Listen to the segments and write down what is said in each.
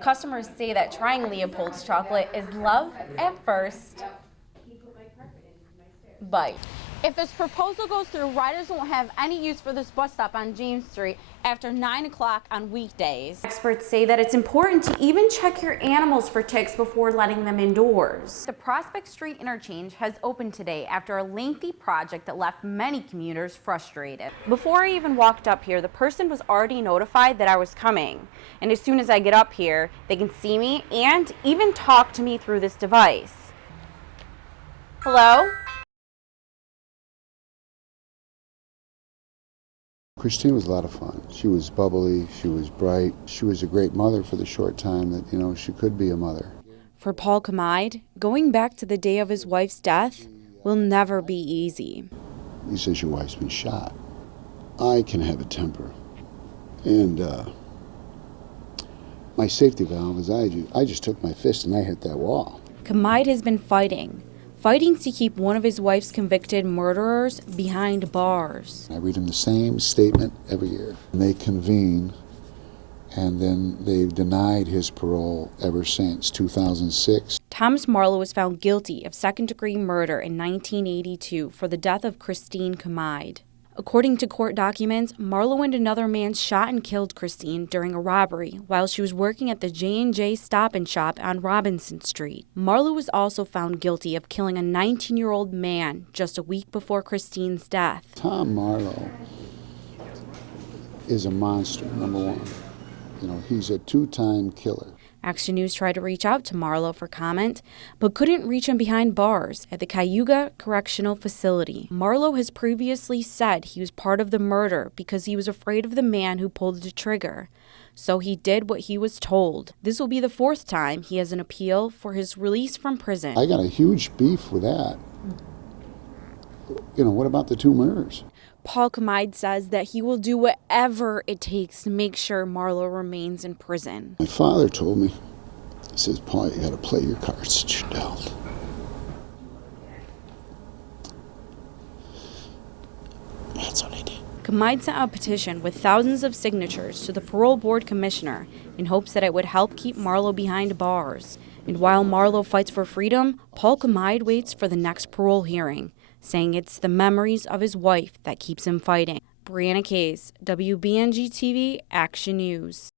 Customers say that trying Leopold's chocolate is love at first bite. If this proposal goes through, riders won't have any use for this bus stop on James Street after 9 o'clock on weekdays. Experts say that it's important to even check your animals for ticks before letting them indoors. The Prospect Street interchange has opened today after a lengthy project that left many commuters frustrated. Before I even walked up here, the person was already notified that I was coming. And as soon as I get up here, they can see me and even talk to me through this device. Hello? Christine was a lot of fun. She was bubbly, she was bright, she was a great mother for the short time that, she could be a mother. For Paul Kamide, going back to the day of his wife's death will never be easy. He says, your wife's been shot. I can have a temper. And my safety valve is I just took my fist and I hit that wall. Kamide has been fighting to keep one of his wife's convicted murderers behind bars. I read him the same statement every year. And they convene, and then they've denied his parole ever since 2006. Thomas Marlowe was found guilty of second-degree murder in 1982 for the death of Christine Kamide. According to court documents, Marlowe and another man shot and killed Christine during a robbery while she was working at the J&J Stop and Shop on Robinson Street. Marlowe was also found guilty of killing a 19-year-old man just a week before Christine's death. Tom Marlowe is a monster, number one. He's a two-time killer. Action News tried to reach out to Marlowe for comment, but couldn't reach him behind bars at the Cayuga Correctional Facility. Marlowe has previously said he was part of the murder because he was afraid of the man who pulled the trigger. So he did what he was told. This will be the fourth time he has an appeal for his release from prison. I got a huge beef with that. What about the two murders? Paul Kamide says that he will do whatever it takes to make sure Marlowe remains in prison. My father told me, he says, Paul, you got to play your cards that you're dealt. That's what I did. Kamide sent a petition with thousands of signatures to the parole board commissioner in hopes that it would help keep Marlowe behind bars. And while Marlowe fights for freedom, Paul Kamide waits for the next parole hearing, saying it's the memories of his wife that keeps him fighting. Brianna Case, WBNG TV, Action News.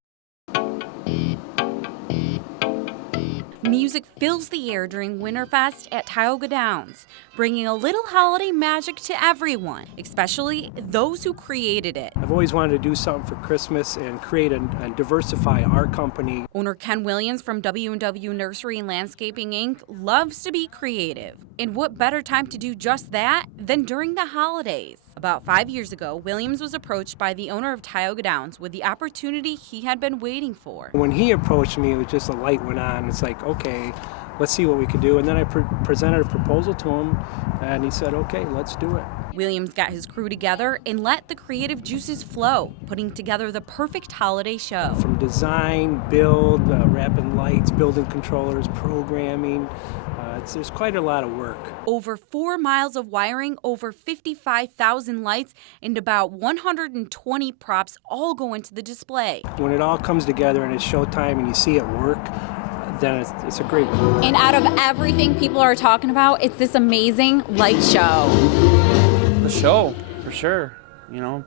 Music fills the air during Winterfest at Tioga Downs, bringing a little holiday magic to everyone, especially those who created it. I've always wanted to do something for Christmas and create and diversify our company. Owner Ken Williams from W&W Nursery and Landscaping Inc. loves to be creative. And what better time to do just that than during the holidays? About 5 years ago, Williams was approached by the owner of Tioga Downs with the opportunity he had been waiting for. When he approached me, it was just a light went on. It's like, okay, let's see what we can do. And then I presented a proposal to him, and he said, okay, let's do it. Williams got his crew together and let the creative juices flow, putting together the perfect holiday show. From design, build, wrapping lights, building controllers, programming, there's quite a lot of work. Over 4 miles of wiring, over 55,000 lights, and about 120 props all go into the display. When it all comes together and it's showtime and you see it work, then it's a great movie. And out of everything people are talking about, it's this amazing light show. The show, for sure.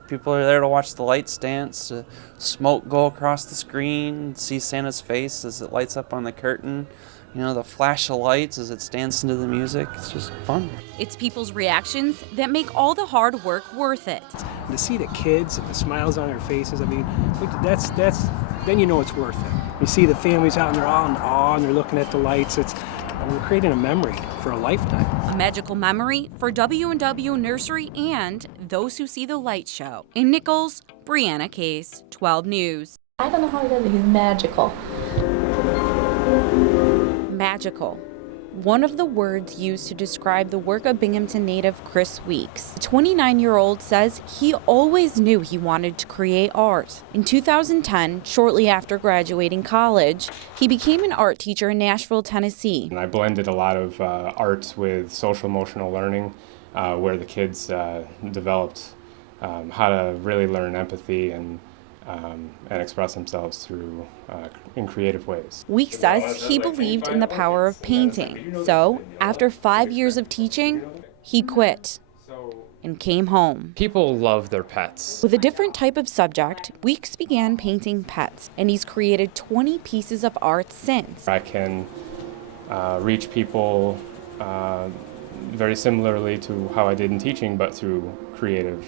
People are there to watch the lights dance, to smoke go across the screen, see Santa's face as it lights up on the curtain. The flash of lights as it's dancing to the music. It's just fun. It's people's reactions that make all the hard work worth it. To see the kids and the smiles on their faces, that's then you know it's worth it. You see the families out and they're all in awe and they're looking at the lights. We're creating a memory for a lifetime. A magical memory for W&W Nursery and those who see the light show. In Nichols, Brianna Case, 12 News. I don't know how he does it. He's magical. Magical. One of the words used to describe the work of Binghamton native Chris Weeks. The 29-year-old says he always knew he wanted to create art. In 2010, shortly after graduating college, he became an art teacher in Nashville, Tennessee. And I blended a lot of arts with social emotional learning, where the kids developed how to really learn empathy and and express themselves through in creative ways. Weeks says he believed in the power of painting. So, after 5 years of teaching, he quit and came home. People love their pets. With a different type of subject, Weeks began painting pets, and he's created 20 pieces of art since. I can reach people very similarly to how I did in teaching, but through creative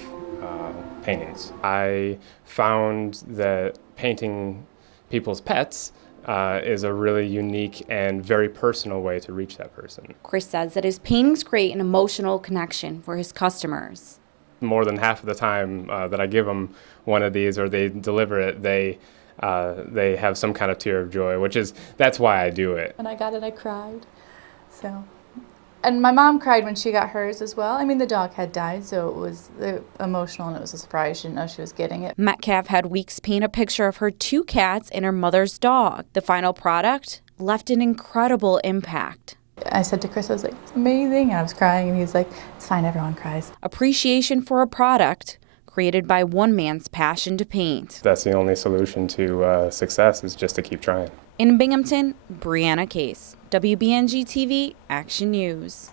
paintings. I found that painting people's pets is a really unique and very personal way to reach that person. Chris says that his paintings create an emotional connection for his customers. More than half of the time that I give them one of these or they deliver it, they have some kind of tear of joy, that's why I do it. When I got it, I cried. So, and my mom cried when she got hers as well. I mean, the dog had died, so it was emotional and it was a surprise. She didn't know she was getting it. Metcalf had Weeks paint a picture of her 2 cats and her mother's dog. The final product left an incredible impact. I said to Chris, I was like, it's amazing. And I was crying, and he was like, it's fine, everyone cries. Appreciation for a product created by one man's passion to paint. That's the only solution to success, is just to keep trying. In Binghamton, Brianna Case, WBNG TV, Action News.